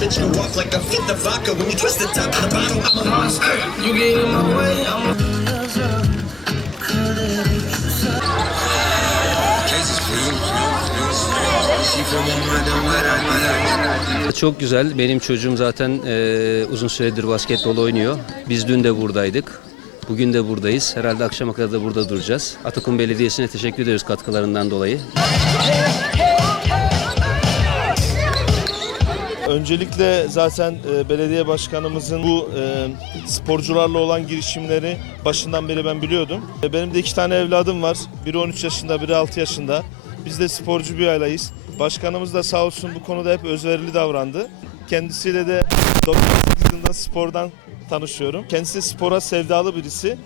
That you walk like a fit the vodka when you twist the top of the bottle. I'm a monster. You get in my way, I'm a Çok güzel. Benim çocuğum zaten e, uzun süredir basketbol oynuyor. Biz dün de buradaydık. Bugün de buradayız. Herhalde akşama kadar da burada duracağız. Atakum Belediyesi'ne teşekkür ediyoruz katkılarından dolayı. Öncelikle zaten e, belediye başkanımızın bu e, sporcularla olan girişimleri başından beri ben biliyordum. E, benim de iki tane evladım var. Biri 13 yaşında, biri 6 yaşında. Biz de sporcu bir aileyiz. Başkanımız da sağ olsun bu konuda hep özverili davrandı. Kendisiyle de 98 yılında spordan tanışıyorum. Kendisi spora sevdalı birisi.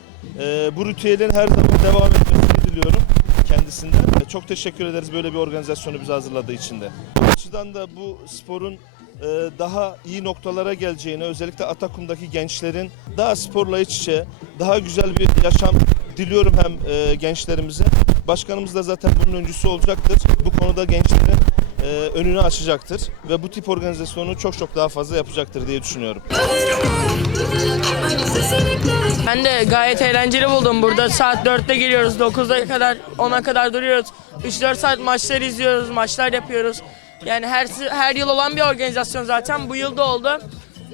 Bu ritüelin her zaman devam etmesini diliyorum kendisinden. Çok teşekkür ederiz böyle bir organizasyonu bize hazırladığı için de. Bu açıdan da bu sporun daha iyi noktalara geleceğini, özellikle Atakum'daki gençlerin daha sporla iç içe, daha güzel bir yaşam diliyorum hem e, gençlerimize. Başkanımız da zaten bunun öncüsü olacaktır. Bu konuda gençlerin e, önünü açacaktır ve bu tip organizasyonu çok çok daha fazla yapacaktır diye düşünüyorum. Ben de gayet eğlenceli buldum. Burada saat 4'te geliyoruz. 9'a kadar 10'a kadar duruyoruz. 3-4 saat maçlar izliyoruz, maçlar yapıyoruz. Yani her her yıl olan bir organizasyon zaten. Bu yıl da oldu.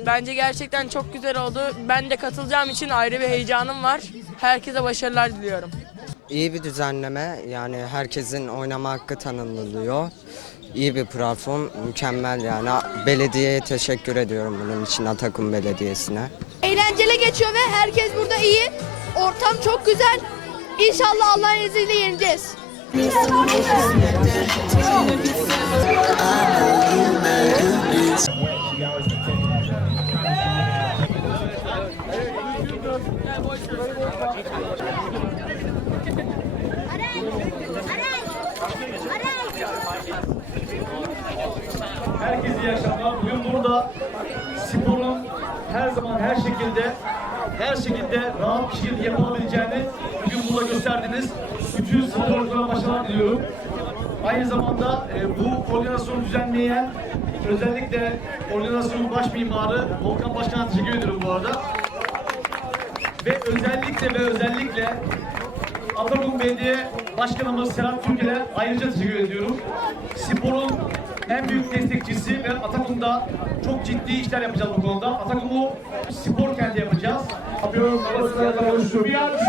Bence gerçekten çok güzel oldu. Ben de katılacağım için ayrı bir heyecanım var. Herkese başarılar diliyorum. İyi bir düzenleme yani herkesin oynama hakkı tanınılıyor. İyi bir platform, mükemmel yani. Belediyeye teşekkür ediyorum bunun için Atakum Belediyesi'ne. Eğlenceli geçiyor ve herkes burada iyi. Ortam çok güzel. İnşallah Allah'ın izniyle yeneceğiz. Herkese iyi akşamlar. Bugün burada sporun her zaman her şekilde her şekilde rahat bir şekilde yapılabileceğini bugün burada gösterdiniz. Bütün sporculara başarılar diliyorum. Aynı zamanda e, bu koordinasyonu düzenleyen özellikle organizasyonun baş mimarı Volkan Başkan'a teşekkür ediyorum bu arada. Ve özellikle ve özellikle Atakum Belediye Başkanımız Serhat Türkel'e ayrıca teşekkür ediyorum. Sporun en büyük destekçisi ve Atakum'da çok ciddi işler yapacağız bu konuda. Atakum'u spor kenti yapacağız. Yapıyorum. Bir alkış